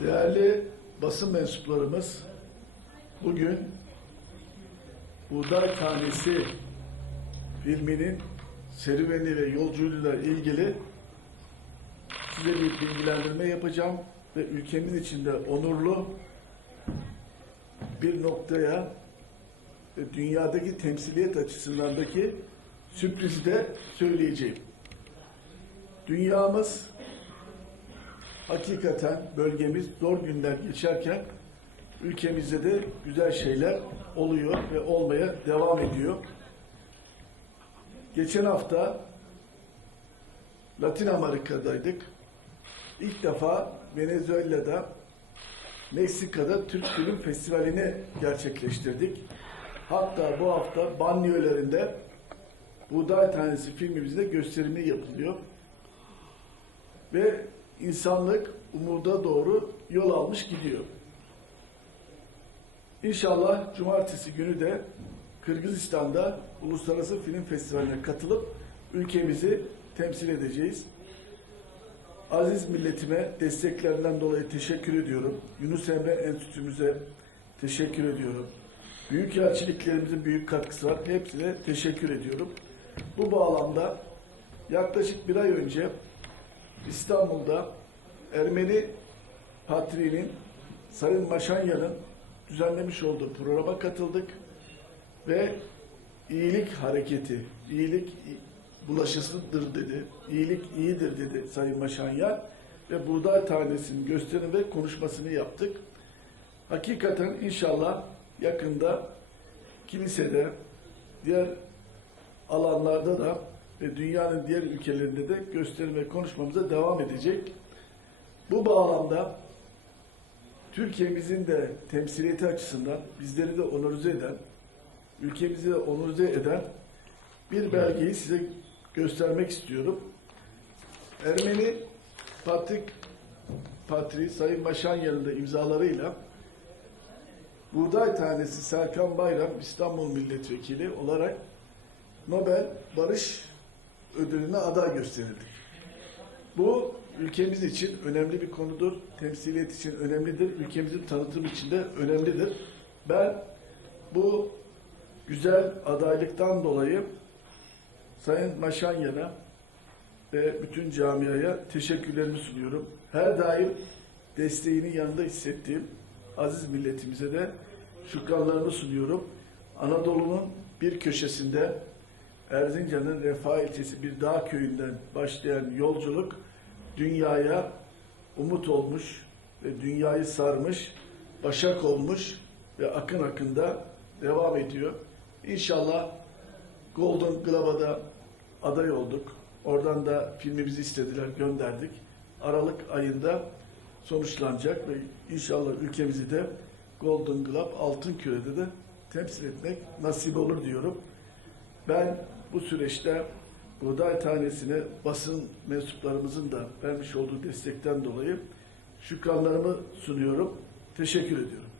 Değerli basın mensuplarımız, bugün Buğday Tanesi filminin serüveni ve yolculuğuyla ilgili size bir bilgilendirme yapacağım ve ülkemin içinde onurlu bir noktaya dünyadaki temsiliyet açısındaki sürprizi de söyleyeceğim. Dünyamız hakikaten bölgemiz zor günler geçerken ülkemizde de güzel şeyler oluyor ve olmaya devam ediyor. Geçen hafta Latin Amerika'daydık. İlk defa Venezuela'da Meksika'da Türk Film Festivali'ni gerçekleştirdik. Hatta bu hafta banliyölerinde Buğday Tanesi filmimizde gösterimi yapılıyor. Ve insanlık umuda doğru yol almış gidiyor. İnşallah cumartesi günü de Kırgızistan'da Uluslararası Film Festivali'ne katılıp ülkemizi temsil edeceğiz. Aziz milletime desteklerinden dolayı teşekkür ediyorum. Yunus Emre Enstitümüze teşekkür ediyorum. Büyükelçiliklerimizin büyük katkısı var. Hepsine teşekkür ediyorum. Bu bağlamda yaklaşık bir ay önce İstanbul'da Ermeni Patriği'nin Sayın Maşanya'nın düzenlemiş olduğu programa katıldık ve iyilik hareketi, iyilik bulaşısıdır dedi, iyilik iyidir dedi Sayın Maşanya ve buğday tanesinin gösterim ve konuşmasını yaptık. Hakikaten inşallah yakında kilisede, diğer alanlarda da ve dünyanın diğer ülkelerinde de gösterim ve konuşmamıza devam edecek. Bu bağlamda Türkiye'mizin de temsiliyeti açısından bizleri de onurize eden, ülkemizi de onurize eden bir belgeyi size göstermek istiyorum. Ermeni Patrik Patri Sayın Başanya'nın da imzalarıyla Buğday Tanesi Serkan Bayram İstanbul Milletvekili olarak Nobel Barış Ödülü'ne aday gösterildi. Bu ülkemiz için önemli bir konudur. Temsiliyet için önemlidir. Ülkemizin tanıtımı için de önemlidir. Ben bu güzel adaylıktan dolayı Sayın Maşanya'na ve bütün camiaya teşekkürlerimi sunuyorum. Her daim desteğini yanında hissettiğim aziz milletimize de şükranlarımı sunuyorum. Anadolu'nun bir köşesinde Erzincan'ın Refah ilçesi bir dağ köyünden başlayan yolculuk dünyaya umut olmuş ve dünyayı sarmış, başak olmuş ve akın akında devam ediyor. İnşallah Golden Globe'a da aday olduk. Oradan da filmimizi istediler, gönderdik. Aralık ayında sonuçlanacak ve inşallah ülkemizi de Golden Globe Altın Küre'de de temsil etmek nasip olur diyorum. Ben bu süreçte buğday tanesine basın mensuplarımızın da vermiş olduğu destekten dolayı şükranlarımı sunuyorum. Teşekkür ediyorum.